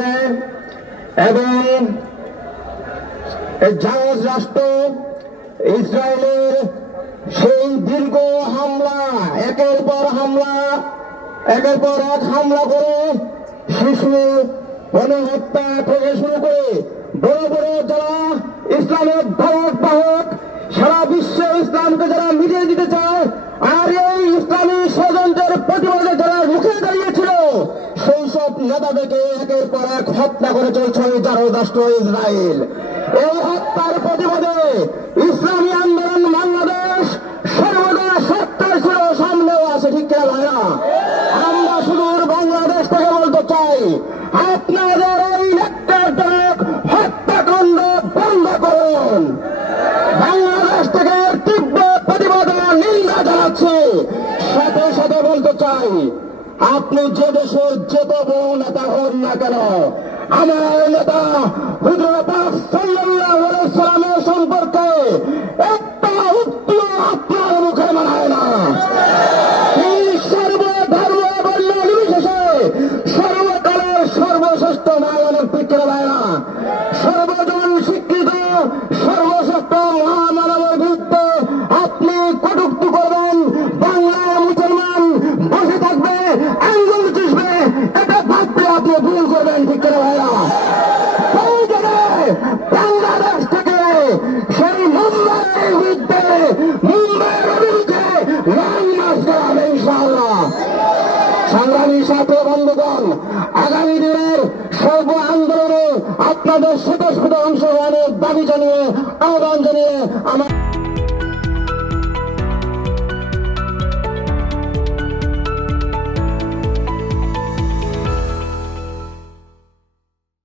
দেয় এবং জাহাজ রাষ্ট্র ইসরায়েলের সেই দীর্ঘ হামলা একের পর এক হামলা করে শিশু গণহত্যা থেকে শুরু করে বড় বড় যারা ইসলামের ধারক বাহক সারা বিশ্বে ইসলামকে যারা মিটিয়ে দিতে চায় আর এই ইসলামী ষড়যন্ত্রের প্রতিবাদে যারা রুখে দাঁড়িয়েছিল সেই সব নেতাদেরকে একের পর এক হত্যা করে চলছে জারজ রাষ্ট্র ইসরায়েল। এই হত্যার প্রতিবাদে ইসলামী আন্দোলন বাংলাদেশ সর্বদা সত্যায় ছিল, সামনেও আছে, ঠিক কিনা ভাইরা? আমরা সুদূর বাংলাদেশ থেকে বলতে চাই, আপনাদের এই নেতাদের হত্যাকাণ্ড বন্ধ করুন। বাংলাদেশ থেকে তীব্র প্রতিবাদ নিন্দা জানাচ্ছি। সাথে সাথে বলতে চাই, আপনি যে দেশের যে বড় নেতা হন না কেন, আমার নেতা হুজুর পাক সাল্লাল্লাহু আলাইহি সাল্লামের সম্পর্কে একটা উক্তিও আপনার মুখে মানায় না। এই সর্বধর্ম বর্ণ নির্বিশেষে সর্বকালের সর্বশ্রেষ্ঠ মানব পিতৃ ভাইরা, সর্বজন স্বীকৃত সর্বশ্রেষ্ঠ মহামানবের বিরুদ্ধে আপনি কটূক্তি করবেন, বাংলার মুসলমান বসে থাকবে, আঙ্গুল চুষবে, এটা ভাবতে আপনি ভুল করবেন, ঠিক করে ভাইরা? বাংলাদেশ থেকে সেই মুম্বাইয়ের বিরুদ্ধে, মুম্বাইয়ের বিরুদ্ধে লং মার্চ করা হবে ইনশাআল্লাহ। সংগ্রামী সাথী বন্ধুগণ, আগামী দিনের সর্ব আন্দোলনে আপনাদের স্বতঃস্ফূর্ত অংশগ্রহণের দাবি জানিয়ে, আহ্বান জানিয়ে আমার